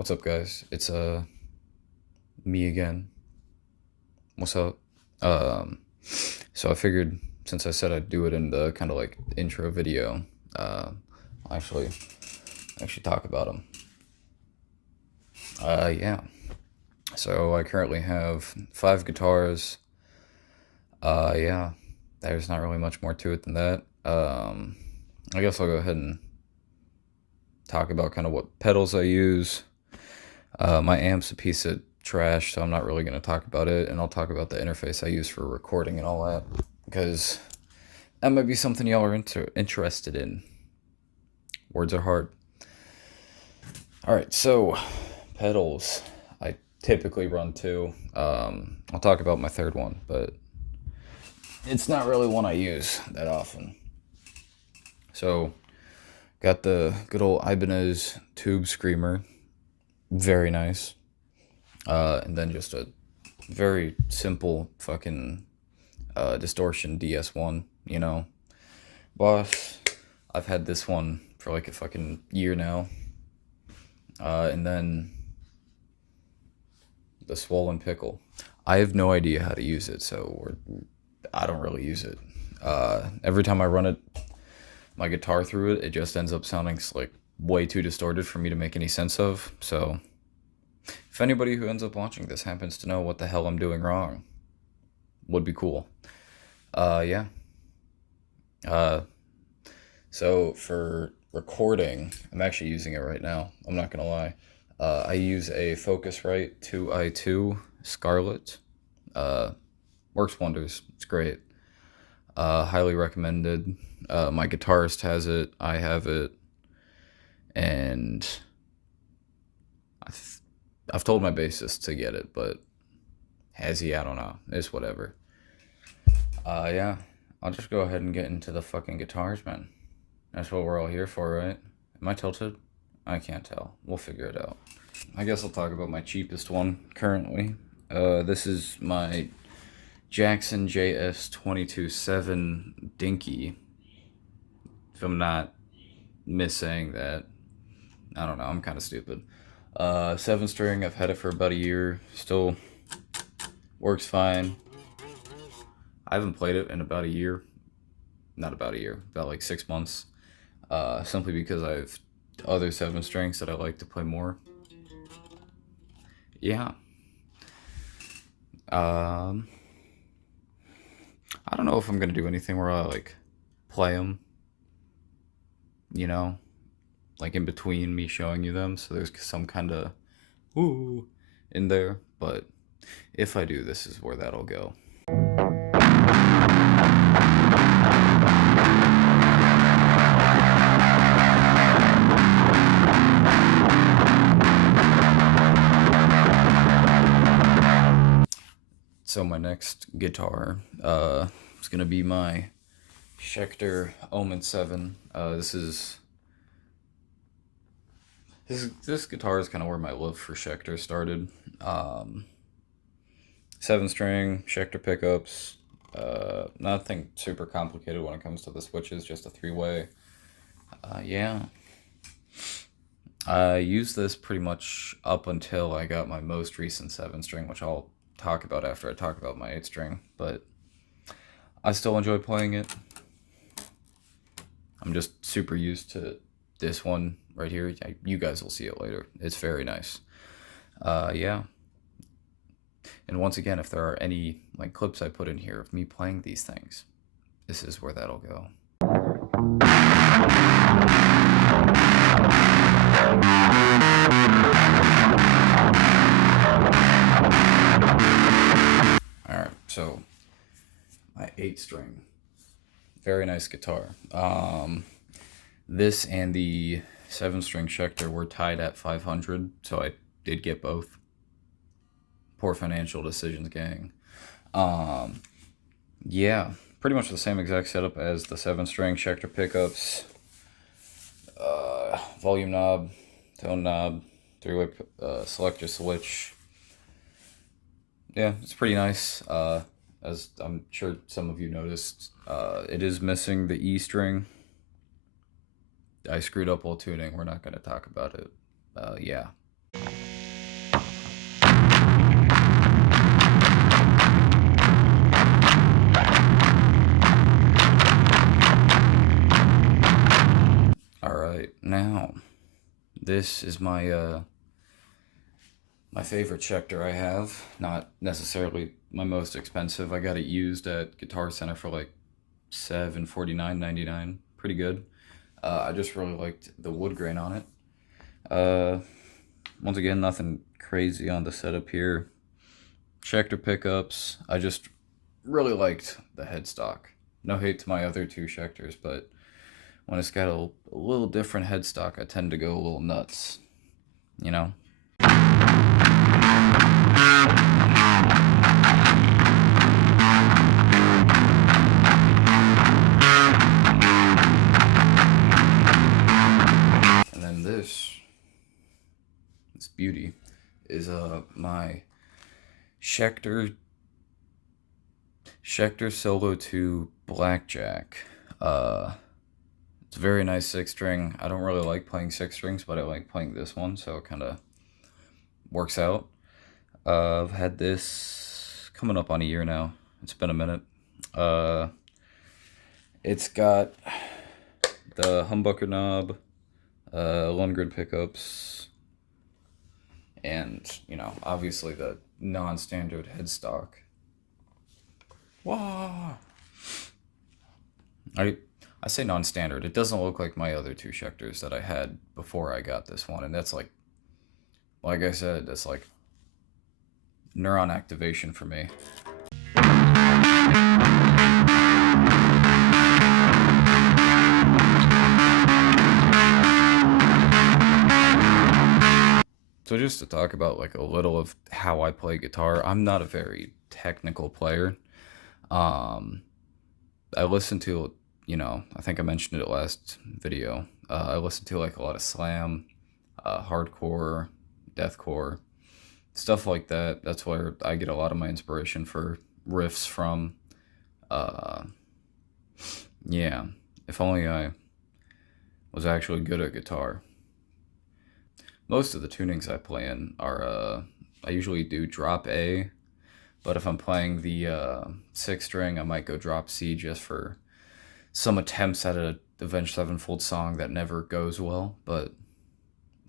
What's up, guys? It's me again. What's up? Um, so I figured since I said I'd do it in the kind of like intro video, I'll actually talk about them. Yeah. So I currently have 5 guitars. Yeah. There's not really much more to it than that. I guess I'll go ahead and talk about kind of what pedals I use. My amp's a piece of trash, so I'm not really going to talk about it, and I'll talk about the interface I use for recording and all that, because that might be something y'all are interested in. Words are hard. Alright, so, pedals. I typically run 2. I'll talk about my third one, but it's not really one I use that often. So, got the good old Ibanez Tube Screamer. Very nice. And then just a very simple fucking distortion DS1, you know. Boss, I've had this one for like a fucking year now. And then the Swollen Pickle. I have no idea how to use it, so I don't really use it. Every time I run it, my guitar through it, it just ends up sounding like way too distorted for me to make any sense of, so if anybody who ends up watching this happens to know what the hell I'm doing wrong, would be cool. Yeah. Uh, so for recording, I'm actually using it right now. I'm not gonna lie. I use a Focusrite 2i2 Scarlett. Works wonders. It's great. Highly recommended. My guitarist has it. I have it, and I've told my bassist to get it, but has he? I don't know. It's whatever. Yeah. I'll just go ahead and get into the fucking guitars, man. That's what we're all here for, right? Am I tilted? I can't tell. We'll figure it out. I guess I'll talk about my cheapest one currently. This is my Jackson JS227 Dinky. If I'm not missaying that, I don't know. I'm kind of stupid. 7-string. I've had it for about a year. Still works fine. I haven't played it in about a year. Not about a year. About like 6 months. Simply because I have other 7-strings that I like to play more. Yeah. I don't know if I'm gonna do anything where I like play them, you know, like in between me showing you them, so there's some kind of ooh in there. But if I do, this is where that'll go. So my next guitar is gonna be my Schecter Omen 7. This guitar is kind of where my love for Schecter started. 7-string Schecter pickups. Nothing super complicated when it comes to the switches. Just a 3-way. Yeah. I used this pretty much up until I got my most recent 7-string, which I'll talk about after I talk about my 8-string, but I still enjoy playing it. I'm just super used to this one right here. You guys will see it later. It's very nice. Yeah. And once again, if there are any like clips I put in here of me playing these things, this is where that'll go. Alright, so my 8-string. Very nice guitar. This and the 7-string Schecter were tied at 500, so I did get both. Poor financial decisions, gang. Yeah, pretty much the same exact setup as the 7-string Schecter pickups. Volume knob, tone knob, 3-way selector switch. Yeah, it's pretty nice. As I'm sure some of you noticed, it is missing the E string. I screwed up while tuning. We're not going to talk about it. Yeah. This is my favorite Schecter I have. Not necessarily my most expensive. I got it used at Guitar Center for like $749.99. Pretty good. I just really liked the wood grain on it. Once again, nothing crazy on the setup here. Schecter pickups. I just really liked the headstock. No hate to my other two Schecters, but when it's got a little different headstock, I tend to go a little nuts. You know? And then this beauty is my Schecter Solo 2 Blackjack. It's a very nice six string. I don't really like playing six strings, but I like playing this one, so it kind of works out. I've had this coming up on a year now. It's been a minute. It's got the humbucker knob, Lundgren pickups, and, you know, obviously the non-standard headstock. Wow. I say non-standard. It doesn't look like my other two Schecters that I had before I got this one, and that's like I said, that's like neuron activation for me. So just to talk about like a little of how I play guitar, I'm not a very technical player. I listen to, you know, I think I mentioned it last video. I listen to like a lot of slam, hardcore, deathcore, stuff like that. That's where I get a lot of my inspiration for riffs from. Uh, yeah, if only I was actually good at guitar. Most of the tunings I play in are, I usually do drop A, but if I'm playing the six string, I might go drop C just for some attempts at a Avenged Sevenfold song that never goes well, but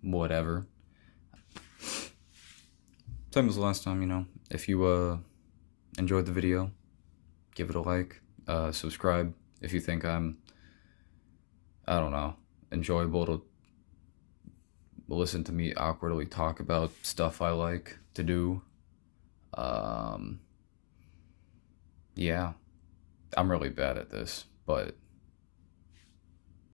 whatever. Same as the last time, you know. If you enjoyed the video, give it a like, subscribe if you think I'm, I don't know, enjoyable to listen to me awkwardly talk about stuff I like to do. Yeah, I'm really bad at this, but